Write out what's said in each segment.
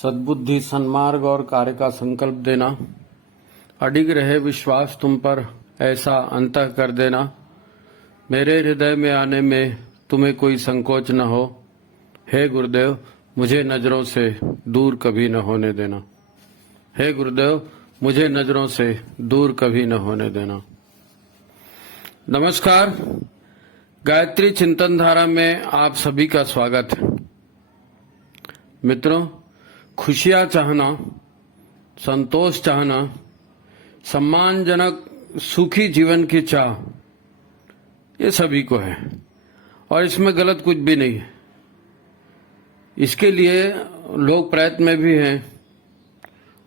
सद्बुद्धि, सन्मार्ग और कार्य का संकल्प देना, अडिग रहे विश्वास तुम पर, ऐसा अंतः कर देना। मेरे हृदय में आने में तुम्हें कोई संकोच न हो। हे गुरुदेव, मुझे नजरों से दूर कभी न होने देना। हे गुरुदेव, मुझे नजरों से दूर कभी न होने देना। नमस्कार, गायत्री चिंतन धारा में आप सभी का स्वागत है। मित्रों, खुशियां चाहना, संतोष चाहना, सम्मानजनक सुखी जीवन की चाह, ये सभी को है और इसमें गलत कुछ भी नहीं है। इसके लिए लोग प्रयत्न में भी हैं।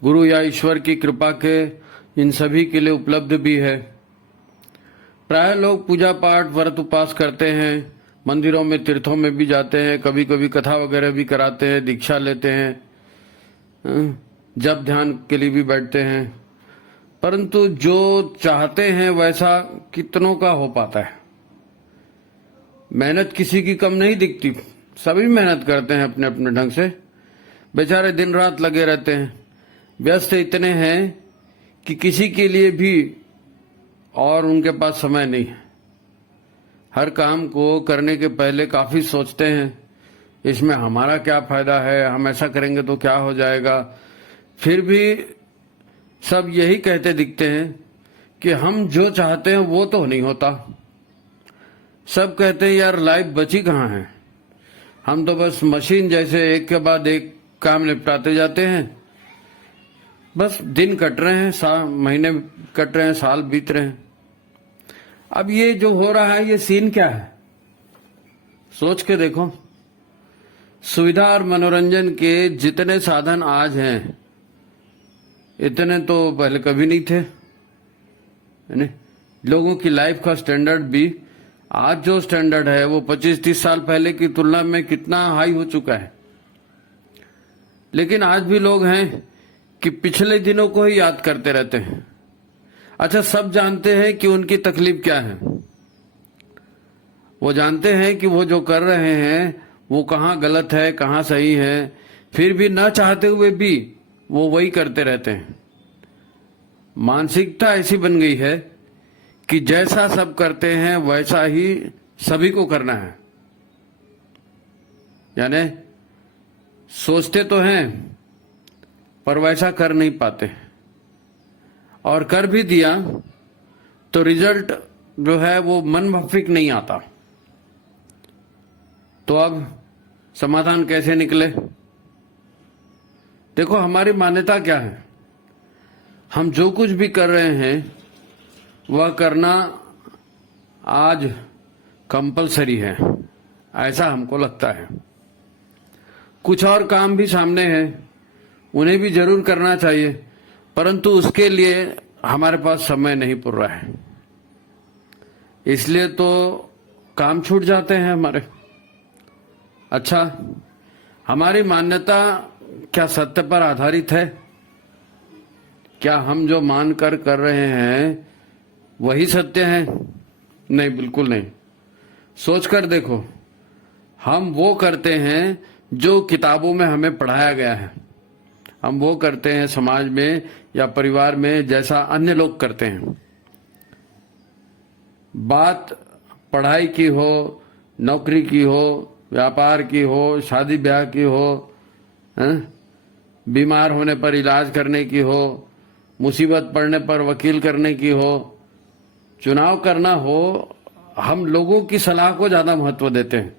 गुरु या ईश्वर की कृपा के इन सभी के लिए उपलब्ध भी है। प्राय लोग पूजा पाठ, व्रत, उपवास करते हैं, मंदिरों में, तीर्थों में भी जाते हैं, कभी कभी कथा वगैरह भी कराते हैं, दीक्षा लेते हैं, जप ध्यान के लिए भी बैठते हैं। परंतु जो चाहते हैं वैसा कितनों का हो पाता है? मेहनत किसी की कम नहीं दिखती, सभी मेहनत करते हैं अपने अपने ढंग से। बेचारे दिन रात लगे रहते हैं, व्यस्त इतने हैं कि किसी के लिए भी और उनके पास समय नहीं है। हर काम को करने के पहले काफी सोचते हैं, इसमें हमारा क्या फायदा है, हम ऐसा करेंगे तो क्या हो जाएगा। फिर भी सब यही कहते दिखते हैं कि हम जो चाहते हैं वो तो नहीं होता। सब कहते हैं यार लाइफ बची कहाँ है, हम तो बस मशीन जैसे एक के बाद एक काम निपटाते जाते हैं। बस दिन कट रहे हैं, महीने कट रहे हैं, साल बीत रहे हैं। अब ये जो हो रहा है, ये सीन क्या है? सोच के देखो। सुविधा और मनोरंजन के जितने साधन आज हैं, इतने तो पहले कभी नहीं थे। लोगों की लाइफ का स्टैंडर्ड भी आज जो स्टैंडर्ड है वो 25-30 साल पहले की तुलना में कितना हाई हो चुका है। लेकिन आज भी लोग हैं कि पिछले दिनों को ही याद करते रहते हैं। अच्छा, सब जानते हैं कि उनकी तकलीफ क्या है, वो जानते हैं कि वो जो कर रहे हैं वो कहाँ गलत है, कहाँ सही है, फिर भी न चाहते हुए भी वो वही करते रहते हैं। मानसिकता ऐसी बन गई है कि जैसा सब करते हैं वैसा ही सभी को करना है। यानी सोचते तो हैं पर वैसा कर नहीं पाते, और कर भी दिया तो रिजल्ट जो है वो मन माफिक नहीं आता। तो अब समाधान कैसे निकले? देखो, हमारी मान्यता क्या है? हम जो कुछ भी कर रहे हैं वह करना आज कंपलसरी है, ऐसा हमको लगता है। कुछ और काम भी सामने हैं, उन्हें भी जरूर करना चाहिए, परंतु उसके लिए हमारे पास समय नहीं पुर रहा है, इसलिए तो काम छूट जाते हैं हमारे। अच्छा, हमारी मान्यता क्या सत्य पर आधारित है? क्या हम जो मानकर कर रहे हैं वही सत्य है? नहीं, बिल्कुल नहीं। सोचकर देखो, हम वो करते हैं जो किताबों में हमें पढ़ाया गया है, हम वो करते हैं समाज में या परिवार में जैसा अन्य लोग करते हैं। बात पढ़ाई की हो, नौकरी की हो, व्यापार की हो, शादी ब्याह की हो, बीमार होने पर इलाज करने की हो, मुसीबत पड़ने पर वकील करने की हो, चुनाव करना हो, हम लोगों की सलाह को ज्यादा महत्व देते हैं।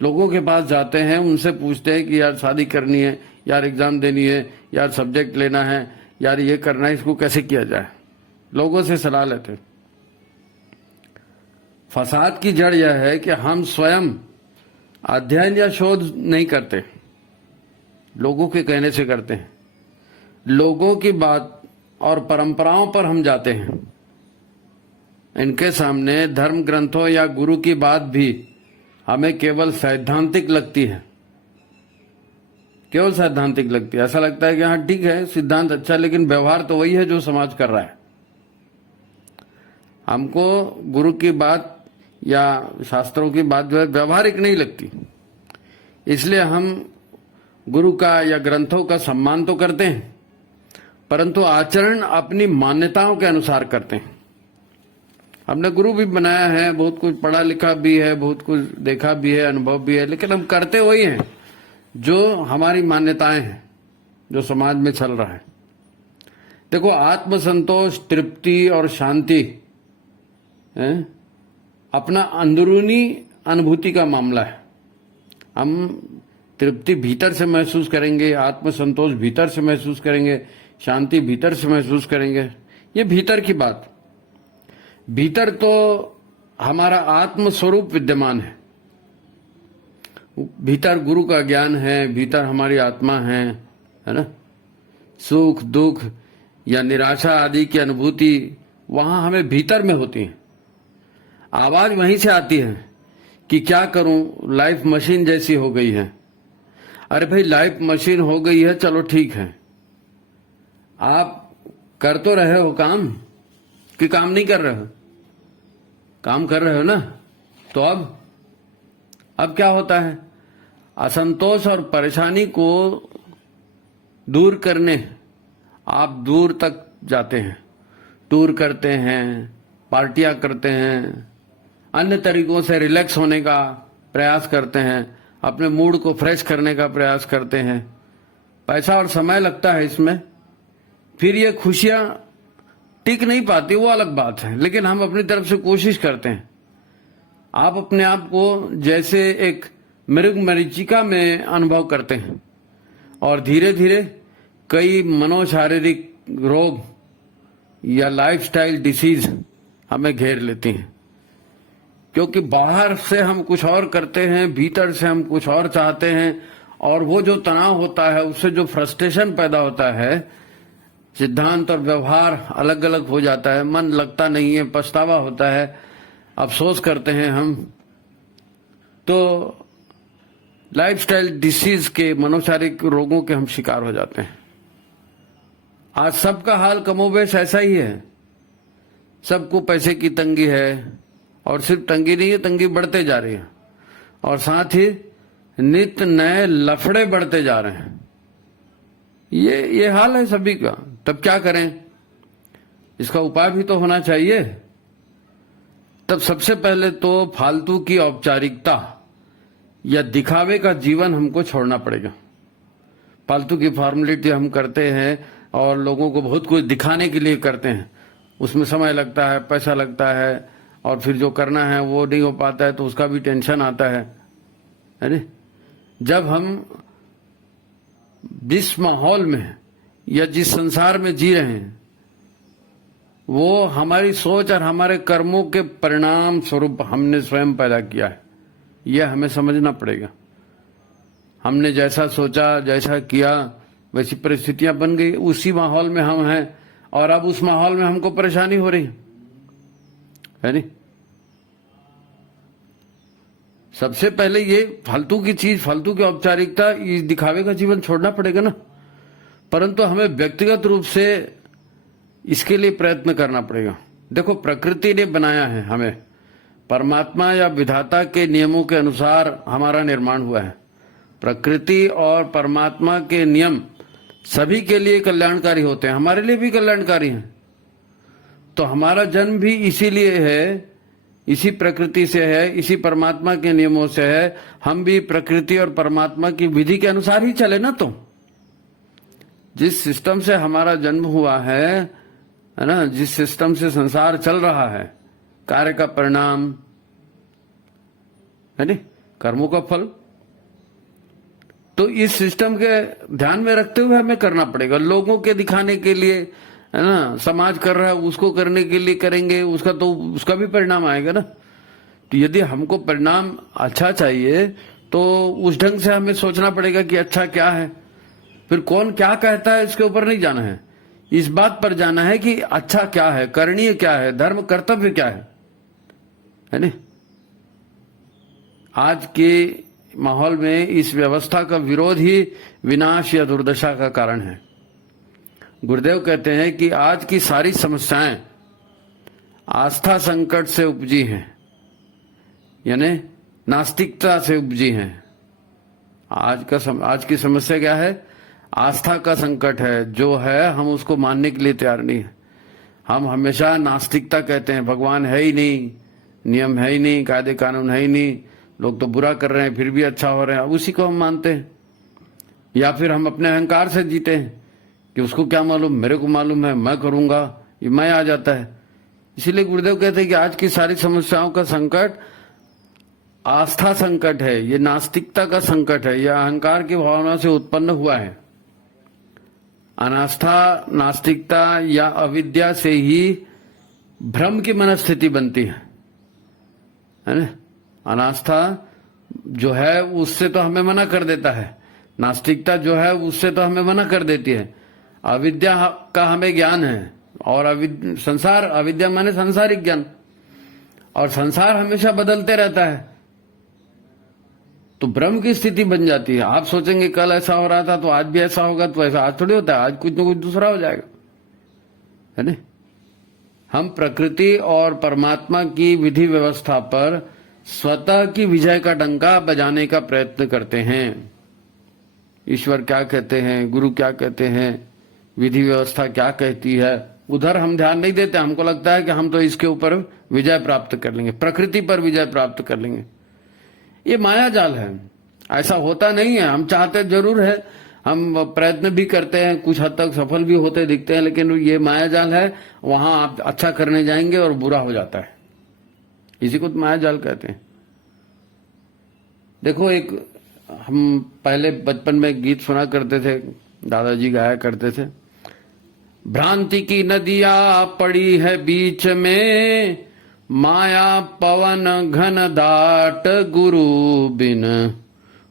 लोगों के पास जाते हैं, उनसे पूछते हैं कि यार शादी करनी है, यार एग्जाम देनी है, यार सब्जेक्ट लेना है, यार ये करना है, इसको कैसे किया जाए, लोगों से सलाह लेते हैं। फसाद की जड़ यह है कि हम स्वयं अध्ययन या शोध नहीं करते, लोगों के कहने से करते हैं। लोगों की बात और परंपराओं पर हम जाते हैं। इनके सामने धर्म ग्रंथों या गुरु की बात भी हमें केवल सैद्धांतिक लगती है, केवल सैद्धांतिक लगती है। ऐसा लगता है कि हाँ ठीक है, सिद्धांत अच्छा, लेकिन व्यवहार तो वही है जो समाज कर रहा है। हमको गुरु की बात या शास्त्रों की बात जो है व्यवहारिक नहीं लगती, इसलिए हम गुरु का या ग्रंथों का सम्मान तो करते हैं, परंतु आचरण अपनी मान्यताओं के अनुसार करते हैं। हमने गुरु भी बनाया है, बहुत कुछ पढ़ा लिखा भी है, बहुत कुछ देखा भी है, अनुभव भी है, लेकिन हम करते वही हैं जो हमारी मान्यताएं हैं, जो समाज में चल रहा है। देखो, आत्मसंतोष, तृप्ति और शांति अपना अंदरूनी अनुभूति का मामला है। हम तृप्ति भीतर से महसूस करेंगे, आत्मसंतोष भीतर से महसूस करेंगे, शांति भीतर से महसूस करेंगे। ये भीतर की बात। भीतर तो हमारा आत्म स्वरूप विद्यमान है, भीतर गुरु का ज्ञान है, भीतर हमारी आत्मा है ना। सुख दुख या निराशा आदि की अनुभूति वहां हमें भीतर में होती है। आवाज वहीं से आती है कि क्या करूं, लाइफ मशीन जैसी हो गई है। अरे भाई, लाइफ मशीन हो गई है, चलो ठीक है, आप कर तो रहे हो काम कि काम नहीं कर रहे हो? काम कर रहे हो ना। तो अब क्या होता है, असंतोष और परेशानी को दूर करने आप दूर तक जाते हैं, टूर करते हैं, पार्टियां करते हैं, अन्य तरीकों से रिलैक्स होने का प्रयास करते हैं, अपने मूड को फ्रेश करने का प्रयास करते हैं। पैसा और समय लगता है इसमें, फिर ये खुशियां टिक नहीं पाती, वो अलग बात है, लेकिन हम अपनी तरफ से कोशिश करते हैं। आप अपने आप को जैसे एक मृग मरीचिका में अनुभव करते हैं और धीरे धीरे कई मनोशारीरिक रोग या लाइफस्टाइल डिसीज हमें घेर लेती हैं, क्योंकि बाहर से हम कुछ और करते हैं, भीतर से हम कुछ और चाहते हैं, और वो जो तनाव होता है, उससे जो फ्रस्ट्रेशन पैदा होता है, सिद्धांत और व्यवहार अलग अलग हो जाता है, मन लगता नहीं है, पछतावा होता है, अफसोस करते हैं हम। तो लाइफस्टाइल डिसीज के, मनोशारीरिक रोगों के हम शिकार हो जाते हैं। आज सबका हाल कमोबेश ऐसा ही है। सबको पैसे की तंगी है, और सिर्फ तंगी नहीं है, तंगी बढ़ते जा रही है, और साथ ही नित्य नए लफड़े बढ़ते जा रहे हैं। ये हाल है सभी का। तब क्या करें? इसका उपाय भी तो होना चाहिए। तब सबसे पहले तो फालतू की औपचारिकता या दिखावे का जीवन हमको छोड़ना पड़ेगा। फालतू की फॉर्मेलिटी हम करते हैं और लोगों को बहुत कुछ दिखाने के लिए करते हैं, उसमें समय लगता है, पैसा लगता है, और फिर जो करना है वो नहीं हो पाता है, तो उसका भी टेंशन आता है ना। जब हम जिस माहौल में या जिस संसार में जी रहे हैं, वो हमारी सोच और हमारे कर्मों के परिणाम स्वरूप हमने स्वयं पैदा किया है। यह हमें समझना पड़ेगा। हमने जैसा सोचा, जैसा किया, वैसी परिस्थितियां बन गई, उसी माहौल में हम हैं, और अब उस माहौल में हमको परेशानी हो रही है नहीं। सबसे पहले ये फालतू की चीज, फालतू की औपचारिकता, इस दिखावे का जीवन छोड़ना पड़ेगा ना। परंतु हमें व्यक्तिगत रूप से इसके लिए प्रयत्न करना पड़ेगा। देखो, प्रकृति ने बनाया है हमें, परमात्मा या विधाता के नियमों के अनुसार हमारा निर्माण हुआ है। प्रकृति और परमात्मा के नियम सभी के लिए कल्याणकारी होते हैं, हमारे लिए भी कल्याणकारी हैं। तो हमारा जन्म भी इसीलिए है, इसी प्रकृति से है, इसी परमात्मा के नियमों से है। हम भी प्रकृति और परमात्मा की विधि के अनुसार ही चले ना। तो जिस सिस्टम से हमारा जन्म हुआ है ना, जिस सिस्टम से संसार चल रहा है, कार्य का परिणाम है नहीं, कर्मों का फल, तो इस सिस्टम के ध्यान में रखते हुए हमें करना पड़ेगा। लोगों के दिखाने के लिए है ना, समाज कर रहा है उसको करने के लिए करेंगे, उसका भी परिणाम आएगा ना। तो यदि हमको परिणाम अच्छा चाहिए तो उस ढंग से हमें सोचना पड़ेगा कि अच्छा क्या है। फिर कौन क्या कहता है इसके ऊपर नहीं जाना है, इस बात पर जाना है कि अच्छा क्या है, करणीय क्या है, धर्म कर्तव्य क्या है ना। आज के माहौल में इस व्यवस्था का विरोध ही विनाश या दुर्दशा का कारण है। गुरुदेव कहते हैं कि आज की सारी समस्याएं आस्था संकट से उपजी हैं, यानी नास्तिकता से उपजी हैं। आज की समस्या क्या है? आस्था का संकट है। जो है हम उसको मानने के लिए तैयार नहीं है। हम हमेशा नास्तिकता कहते हैं, भगवान है ही नहीं, नियम है ही नहीं, कायदे कानून है ही नहीं, लोग तो बुरा कर रहे हैं फिर भी अच्छा हो रहे हैं, उसी को हम मानते हैं। या फिर हम अपने अहंकार से जीते हैं कि उसको क्या मालूम, मेरे को मालूम है, मैं करूंगा, ये मैं आ जाता है। इसीलिए गुरुदेव कहते हैं कि आज की सारी समस्याओं का संकट आस्था संकट है, ये नास्तिकता का संकट है, यह अहंकार की भावना से उत्पन्न हुआ है। अनास्था, नास्तिकता या अविद्या से ही भ्रम की मनस्थिति बनती है ना। अनास्था जो है उससे तो हमें मना कर देता है, नास्तिकता जो है उससे तो हमें मना कर देती है। अविद्या का हमें ज्ञान है और संसार, अविद्या माने सांसारिक ज्ञान, और संसार हमेशा बदलते रहता है तो भ्रम की स्थिति बन जाती है। आप सोचेंगे कल ऐसा हो रहा था तो आज भी ऐसा होगा, तो ऐसा आज थोड़ी होता है, आज कुछ न कुछ दूसरा हो जाएगा, है ना। हम प्रकृति और परमात्मा की विधि व्यवस्था पर स्वतः की विजय का डंका बजाने का प्रयत्न करते हैं। ईश्वर क्या कहते हैं, गुरु क्या कहते हैं, विधि व्यवस्था क्या कहती है, उधर हम ध्यान नहीं देते। हमको लगता है कि हम तो इसके ऊपर विजय प्राप्त कर लेंगे, प्रकृति पर विजय प्राप्त कर लेंगे। ये माया जाल है, ऐसा होता नहीं है। हम चाहते जरूर है, हम प्रयत्न भी करते हैं, कुछ हद तक सफल भी होते दिखते हैं, लेकिन ये माया जाल है। वहां आप अच्छा करने जाएंगे और बुरा हो जाता है, इसी को तो माया जाल कहते हैं। देखो, एक हम पहले बचपन में गीत सुना करते थे, दादाजी गाया करते थे, भ्रांति की नदियां पड़ी है बीच में, माया पवन घन दाट, गुरु बिन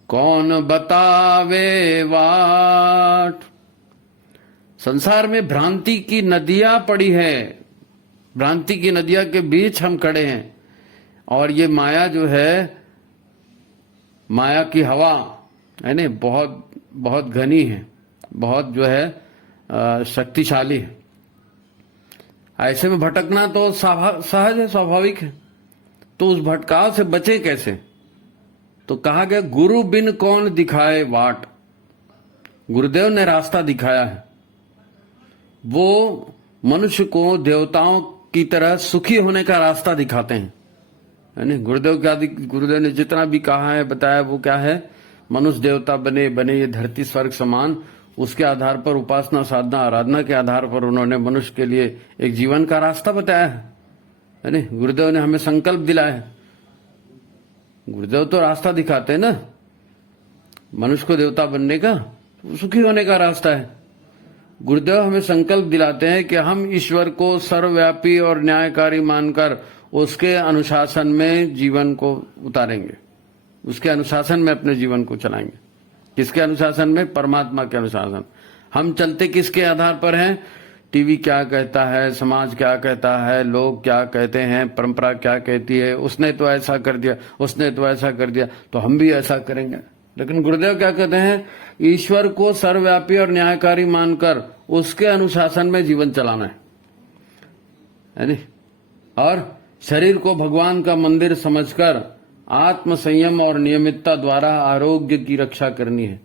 कौन बतावे वाट। संसार में भ्रांति की नदियां पड़ी है, भ्रांति की नदियां के बीच हम खड़े हैं, और ये माया जो है, माया की हवा है ना, बहुत बहुत घनी है, बहुत जो है शक्तिशाली है। ऐसे में भटकना तो सहज है, स्वाभाविक है। तो उस भटकाव से बचे कैसे? तो कहा गया, गुरु बिन कौन दिखाए वाट। गुरुदेव ने रास्ता दिखाया है। वो मनुष्य को देवताओं की तरह सुखी होने का रास्ता दिखाते हैं, है ना। गुरुदेव ने जितना भी कहा है, बताया, वो क्या है, मनुष्य देवता बने बने ये धरती स्वर्ग समान, उसके आधार पर उपासना, साधना, आराधना के आधार पर उन्होंने मनुष्य के लिए एक जीवन का रास्ता बताया है ना। गुरुदेव ने हमें संकल्प दिलाया है। गुरुदेव तो रास्ता दिखाते हैं ना, मनुष्य को देवता बनने का, सुखी होने का रास्ता है। गुरुदेव हमें संकल्प दिलाते हैं कि हम ईश्वर को सर्वव्यापी और न्यायकारी मानकर उसके अनुशासन में जीवन को उतारेंगे, उसके अनुशासन में अपने जीवन को चलाएंगे। किसके अनुशासन में? परमात्मा के अनुशासन। हम चलते किसके आधार पर हैं? टीवी क्या कहता है, समाज क्या कहता है, लोग क्या कहते हैं, परंपरा क्या कहती है, उसने तो ऐसा कर दिया, उसने तो ऐसा कर दिया, तो हम भी ऐसा करेंगे। लेकिन गुरुदेव क्या कहते हैं? ईश्वर को सर्वव्यापी और न्यायकारी मानकर उसके अनुशासन में जीवन चलाना है नी? और शरीर को भगवान का मंदिर समझकर आत्म संयम और नियमितता द्वारा आरोग्य की रक्षा करनी है।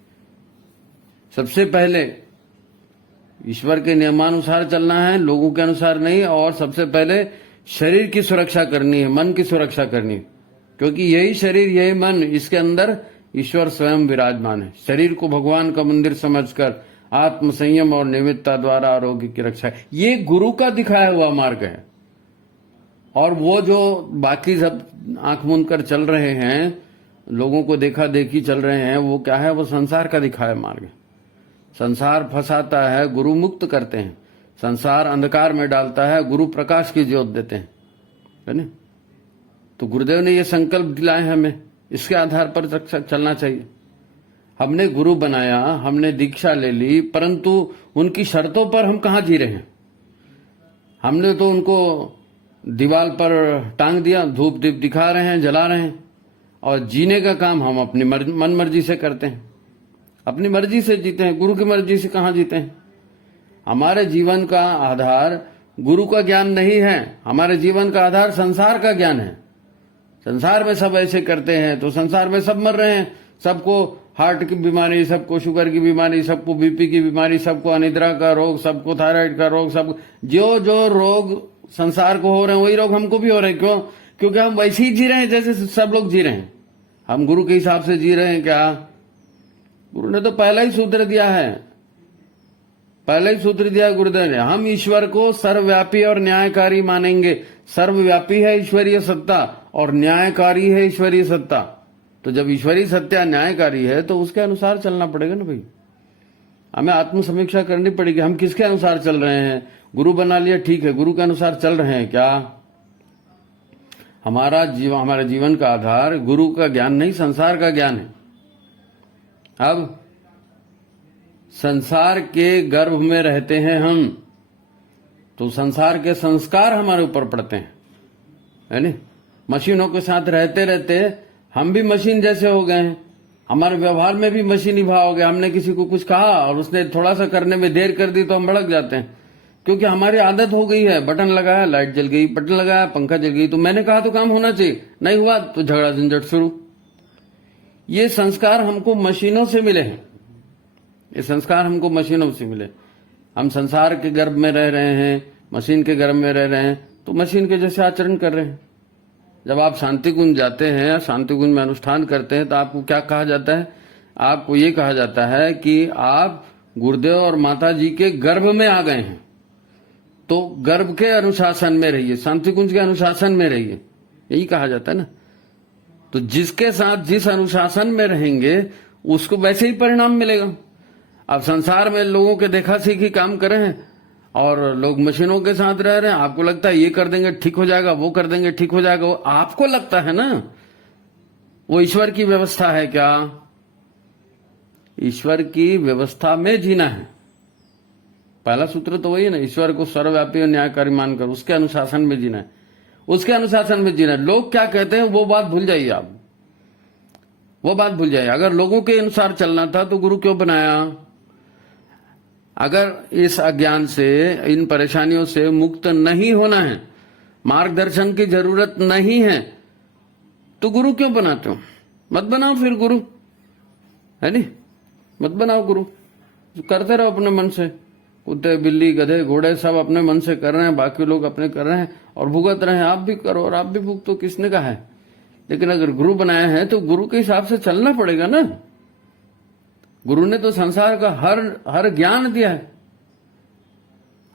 सबसे पहले ईश्वर के नियमानुसार चलना है, लोगों के अनुसार नहीं। और सबसे पहले शरीर की सुरक्षा करनी है, मन की सुरक्षा करनी है, क्योंकि यही शरीर, यही मन, इसके अंदर ईश्वर स्वयं विराजमान है। शरीर को भगवान का मंदिर समझकर आत्म संयम और नियमितता द्वारा आरोग्य की रक्षा है। ये गुरु का दिखाया हुआ मार्ग है। और वो जो बाकी सब आंख मूंद कर चल रहे हैं, लोगों को देखा देखी चल रहे हैं, वो क्या है? वो संसार का दिखाया मार्ग है। संसार फंसाता है, गुरु मुक्त करते हैं। संसार अंधकार में डालता है, गुरु प्रकाश की ज्योत देते हैं, है ना। तो गुरुदेव ने ये संकल्प दिलाए हमें, इसके आधार पर चलना चाहिए। हमने गुरु बनाया, हमने दीक्षा ले ली, परंतु उनकी शर्तों पर हम कहाँ जी रहे हैं? हमने तो उनको दीवार पर टांग दिया, धूप दीप दिखा रहे हैं, जला रहे हैं, और जीने का काम हम अपनी मन मर्जी से करते हैं, अपनी मर्जी से जीते हैं। गुरु की मर्जी से कहाँ जीते हैं? हमारे जीवन का आधार गुरु का ज्ञान नहीं है, हमारे जीवन का आधार संसार का ज्ञान है। संसार में सब ऐसे करते हैं तो संसार में सब मर रहे हैं, सबको हार्ट की बीमारी, सबको शुगर की बीमारी, सबको बीपी की बीमारी, सबको अनिद्रा का रोग, सबको थायराइड का रोग, सब जो जो रोग संसार को हो रहे हैं वही रोग हमको भी हो रहे हैं। क्यों? क्योंकि हम वैसे ही जी रहे हैं जैसे सब लोग जी रहे हैं। हम गुरु के हिसाब से जी रहे हैं क्या? गुरु ने तो पहला ही सूत्र दिया है, पहले ही सूत्र दिया गुरुदेव ने, हम ईश्वर को सर्वव्यापी और न्यायकारी मानेंगे। सर्वव्यापी है ईश्वरीय सत्ता और न्यायकारी है ईश्वरीय सत्ता। तो जब ईश्वरीय सत्ता न्यायकारी है तो उसके अनुसार चलना पड़ेगा ना भाई। हमें आत्मसमीक्षा करनी पड़ेगी, हम किसके अनुसार चल रहे हैं। गुरु बना लिया, ठीक है, गुरु के अनुसार चल रहे हैं क्या? हमारे जीवन का आधार गुरु का ज्ञान नहीं, संसार का ज्ञान है। अब संसार के गर्भ में रहते हैं हम, तो संसार के संस्कार हमारे ऊपर पड़ते हैं, है नहीं? मशीनों के साथ रहते रहते हम भी मशीन जैसे हो गए हैं। हमारे व्यवहार में भी मशीनी भाव हो गया। हमने किसी को कुछ कहा और उसने थोड़ा सा करने में देर कर दी तो हम भड़क जाते हैं, क्योंकि हमारी आदत हो गई है। बटन लगाया लाइट जल गई, बटन लगाया पंखा जल गई, तो मैंने कहा तो काम होना चाहिए, नहीं हुआ तो झगड़ा झंझट शुरू। ये संस्कार हमको मशीनों से मिले हैं, ये संस्कार हमको मशीनों से मिले। हम संसार के गर्भ में रह रहे हैं, मशीन के गर्भ में रह रहे हैं, तो मशीन के जैसे आचरण कर रहे हैं। जब आप शांति कुंज जाते हैं, शांति कुंज में अनुष्ठान करते हैं, तो आपको क्या कहा जाता है? आपको ये कहा जाता है कि आप गुरुदेव और माता जी के गर्भ में आ गए हैं, तो गर्भ के अनुशासन में रहिए, शांति कुंज के अनुशासन में रहिए, यही कहा जाता है ना। तो जिसके साथ जिस अनुशासन में रहेंगे उसको वैसे ही परिणाम मिलेगा। अब संसार में लोगों के देखा सीखी काम कर रहे हैं और लोग मशीनों के साथ रह रहे हैं। आपको लगता है ये कर देंगे ठीक हो जाएगा, वो कर देंगे ठीक हो जाएगा, वो आपको लगता है ना। वो ईश्वर की व्यवस्था है क्या? ईश्वर की व्यवस्था में जीना है। पहला सूत्र तो वही है ना, ईश्वर को सर्वव्यापी और न्यायकारी मानकर उसके अनुशासन में जीना है, उसके अनुशासन में जीना है। लोग क्या कहते हैं वो बात भूल जाइए आप, वो बात भूल जाइए। अगर लोगों के अनुसार चलना था तो गुरु क्यों बनाया? अगर इस अज्ञान से, इन परेशानियों से मुक्त नहीं होना है, मार्गदर्शन की जरूरत नहीं है, तो गुरु क्यों बनाते हो? मत बनाओ फिर गुरु, है नहीं? मत बनाओ गुरु, करते रहो अपने मन से। कुत्ते बिल्ली गधे घोड़े सब अपने मन से कर रहे हैं, बाकी लोग अपने कर रहे हैं और भुगत रहे हैं। आप भी करो और आप भी भुगतो, किसने कहा है? लेकिन अगर गुरु बनाया है तो गुरु के हिसाब से चलना पड़ेगा ना। गुरु ने तो संसार का हर ज्ञान दिया है।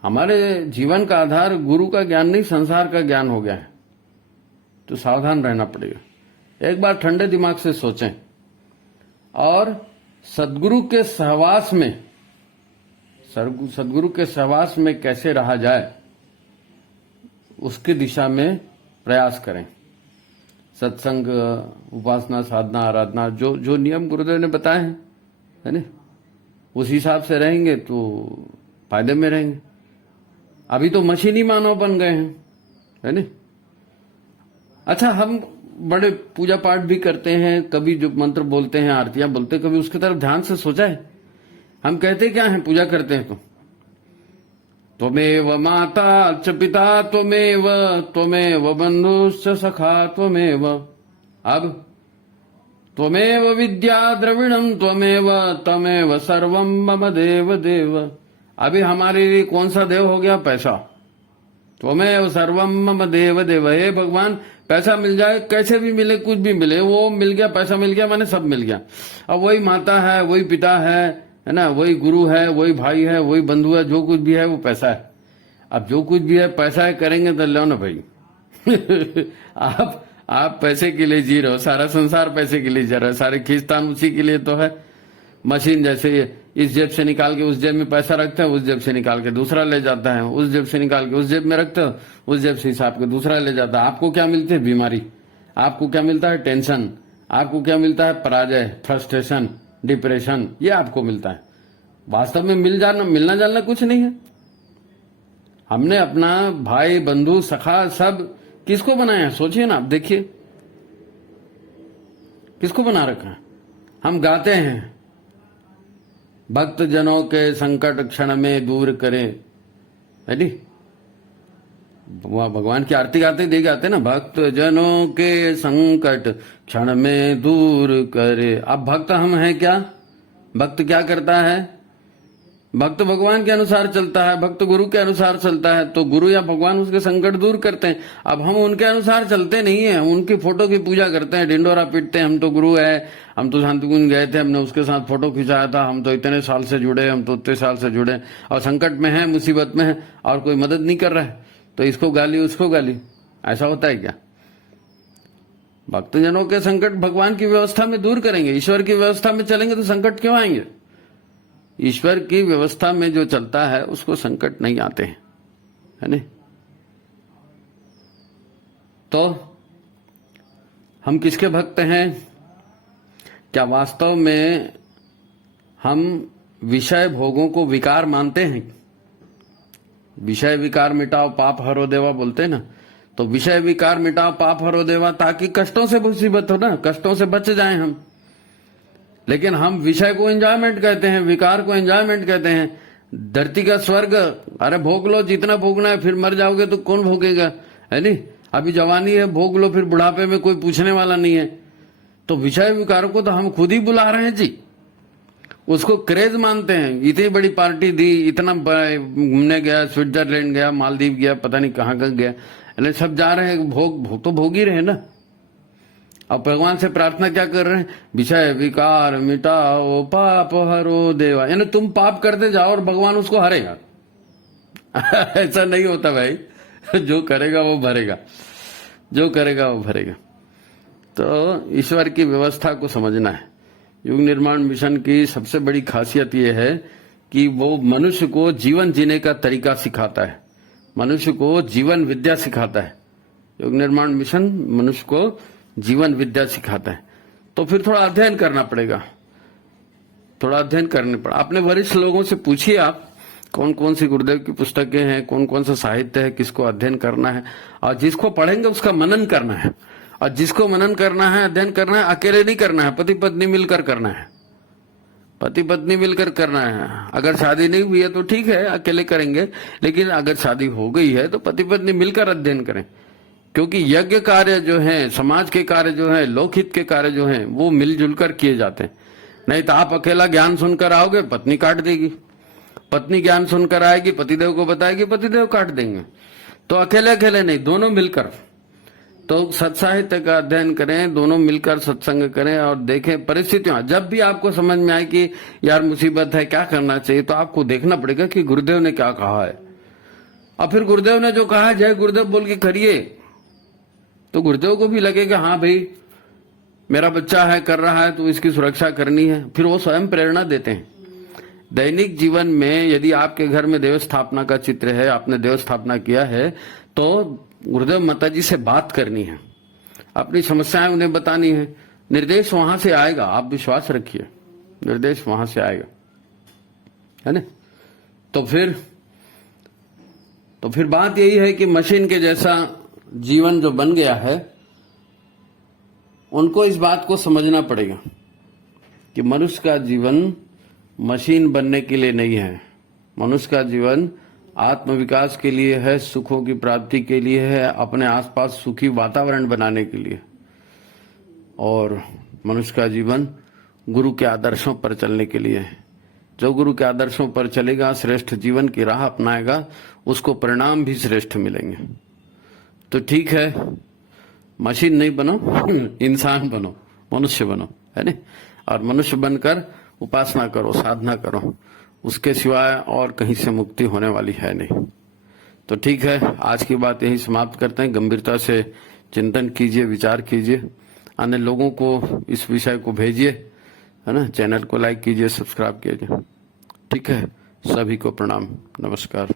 हमारे जीवन का आधार गुरु का ज्ञान नहीं, संसार का ज्ञान हो गया है। तो सावधान रहना पड़ेगा। एक बार ठंडे दिमाग से सोचें और सदगुरु के सहवास में, सदगुरु के सहवास में कैसे रहा जाए उसकी दिशा में प्रयास करें। सत्संग, उपासना, साधना, आराधना, जो नियम गुरुदेव ने बताए हैं, है ना, उस हिसाब से रहेंगे तो फायदे में रहेंगे। अभी तो मशीनी मानव बन गए हैं, है ना। अच्छा, हम बड़े पूजा पाठ भी करते हैं, कभी जो मंत्र बोलते हैं, आरतियां बोलते हैं, कभी उसकी तरफ ध्यान से सोचा है? हम कहते क्या हैं पूजा करते हैं तो? त्वमेव माता च पिता त्वमेव, त्वमेव बंधुश्च सखा त्वमेव। अब त्वमेव विद्या द्रविणम त्वमेव, त्वमेव सर्वम मम देव देव। अभी हमारे लिए कौन सा देव हो गया? पैसा। त्वमेव सर्वम मम देव देव। हे भगवान, पैसा मिल जाए, कैसे भी मिले, कुछ भी मिले, वो मिल गया, पैसा मिल गया, माने सब मिल गया। अब वही माता है, वही पिता है ना, वही गुरु है, वही भाई है, वही बंधु है, जो कुछ भी है वो पैसा है। अब जो कुछ भी है पैसा है, करेंगे तो लो ना भाई। आप पैसे के लिए जी रहे हो, सारा संसार पैसे के लिए जी रहा है, सारे खींचतान उसी के लिए तो है। मशीन जैसे इस जेब से निकाल के उस जेब में पैसा रखते हैं, उस जेब से निकाल के दूसरा ले जाता है, उस जेब से निकाल के उस जेब में रखते हो, उस जेब से हिसाब के दूसरा ले जाता है। आपको क्या मिलती है? बीमारी। आपको क्या मिलता है? टेंशन। आपको क्या मिलता है? पराजय, फ्रस्ट्रेशन, डिप्रेशन, ये आपको मिलता है। वास्तव में मिलना जानना कुछ नहीं है। हमने अपना भाई बंधु सखा सब किसको बनाया है? सोचिए ना आप, देखिए किसको बना रखा है। हम गाते हैं, भक्त जनों के संकट क्षण में दूर करे, है नी? भगवान की आरती गाते देख आते ना, भक्त जनों के संकट क्षण में दूर करे। अब भक्त हम हैं क्या? भक्त क्या करता है? भक्त भगवान के अनुसार चलता है, भक्त गुरु के अनुसार चलता है, तो गुरु या भगवान उसके संकट दूर करते हैं। अब हम उनके अनुसार चलते नहीं है, उनकी फोटो की पूजा करते हैं, ढिंडोरा पीटते हैं, हम तो गुरु है, हम तो शांतिकुंज गए थे, हमने उसके साथ फोटो खिंचाया था, हम तो इतने साल से जुड़े, हम तो उतने साल से जुड़े, और संकट में है, मुसीबत में है, और कोई मदद नहीं कर रहा है, तो इसको गाली उसको गाली। ऐसा होता है क्या? भक्तजनों के संकट भगवान की व्यवस्था में दूर करेंगे। ईश्वर की व्यवस्था में चलेंगे तो संकट क्यों आएंगे? ईश्वर की व्यवस्था में जो चलता है उसको संकट नहीं आते हैं, है नहीं? तो हम किसके भक्त हैं? क्या वास्तव में हम विषय भोगों को विकार मानते हैं? विषय विकार मिटाओ पाप हरो देवा बोलते हैं ना, तो विषय विकार मिटाओ पाप हरो देवा, ताकि कष्टों से मुसीबत हो ना, कष्टों से बच जाएं हम। लेकिन हम विषय को एंजॉयमेंट कहते हैं, विकार को एंजॉयमेंट कहते हैं। धरती का स्वर्ग, अरे भोग लो जितना भोगना है, फिर मर जाओगे तो कौन भोगेगा, है नहीं? अभी जवानी है, भोग लो, फिर बुढ़ापे में कोई पूछने वाला नहीं है। तो विषय विकारों को तो हम खुद ही बुला रहे हैं जी, उसको क्रेज मानते हैं। इतनी बड़ी पार्टी दी, इतना घूमने गया, स्विट्जरलैंड गया, मालदीव गया, पता नहीं कहाँ गया, सब जा रहे हैं, भोग तो भोग ही रहे ना। अब भगवान से प्रार्थना क्या कर रहे हैं? विषय विकार मिटाओ पाप हरो देवा, यानी तुम पाप करते जाओ और भगवान उसको हरेगा। ऐसा नहीं होता भाई, जो करेगा वो भरेगा, जो करेगा वो भरेगा। तो ईश्वर की व्यवस्था को समझना है। युग निर्माण मिशन की सबसे बड़ी खासियत यह है कि वो मनुष्य को जीवन जीने का तरीका सिखाता है, मनुष्य को जीवन विद्या सिखाता है। युग निर्माण मिशन मनुष्य को जीवन विद्या सिखाता है। तो फिर थोड़ा अध्ययन करना पड़ेगा, थोड़ा अध्ययन करने पड़ा। अपने वरिष्ठ लोगों से पूछिए आप कौन कौन सी गुरुदेव की पुस्तकें हैं, कौन कौन सा साहित्य है, किसको अध्ययन करना है, और जिसको पढ़ेंगे उसका मनन करना है। और जिसको मनन करना है, अध्ययन करना है, अकेले नहीं करना है, पति पत्नी मिलकर करना है, पति पत्नी मिलकर करना है। अगर शादी नहीं हुई है तो ठीक है, अकेले करेंगे, लेकिन अगर शादी हो गई है तो पति पत्नी मिलकर अध्ययन करें। क्योंकि यज्ञ कार्य जो है, समाज के कार्य जो है, लोकहित के कार्य जो है, वो मिलजुल कर किए जाते हैं। नहीं तो आप अकेला ज्ञान सुनकर आओगे, पत्नी काट देगी, पत्नी ज्ञान सुनकर आएगी, पतिदेव को बताएगी, पतिदेव काट देंगे। तो अकेले अकेले नहीं, दोनों मिलकर। तो सत्साहित्य का अध्ययन करें, दोनों मिलकर सत्संग करें और देखें परिस्थितियां। जब भी आपको समझ में आए कि यार मुसीबत है, क्या करना चाहिए, तो आपको देखना पड़ेगा कि गुरुदेव ने क्या कहा है। और फिर गुरुदेव ने जो कहा है, जय गुरुदेव बोल के करिए, तो गुरुदेव को भी लगेगा हाँ भाई मेरा बच्चा है, कर रहा है, तो इसकी सुरक्षा करनी है। फिर वो स्वयं प्रेरणा देते हैं। दैनिक जीवन में यदि आपके घर में देव स्थापना का चित्र है, आपने देव स्थापना किया है, तो गुरुदेव माता जी से बात करनी है, अपनी समस्याएं उन्हें बतानी है। निर्देश वहां से आएगा, आप विश्वास रखिए, निर्देश वहां से आएगा, है ना? तो फिर बात यही है कि मशीन के जैसा जीवन जो बन गया है, उनको इस बात को समझना पड़ेगा कि मनुष्य का जीवन मशीन बनने के लिए नहीं है। मनुष्य का जीवन आत्म विकास के लिए है, सुखों की प्राप्ति के लिए है, अपने आसपास सुखी वातावरण बनाने के लिए। और मनुष्य का जीवन गुरु के आदर्शों पर चलने के लिए है। जो गुरु के आदर्शों पर चलेगा, श्रेष्ठ जीवन की राह अपनाएगा, उसको परिणाम भी श्रेष्ठ मिलेंगे। तो ठीक है, मशीन नहीं बनो, इंसान बनो, मनुष्य बनो, है ना? और मनुष्य बनकर उपासना करो, साधना करो, उसके सिवाय और कहीं से मुक्ति होने वाली है नहीं। तो ठीक है, आज की बात यही समाप्त करते हैं। गंभीरता से चिंतन कीजिए, विचार कीजिए, अन्य लोगों को इस विषय को भेजिए, है ना? चैनल को लाइक कीजिए, सब्सक्राइब कीजिए। ठीक है, सभी को प्रणाम, नमस्कार।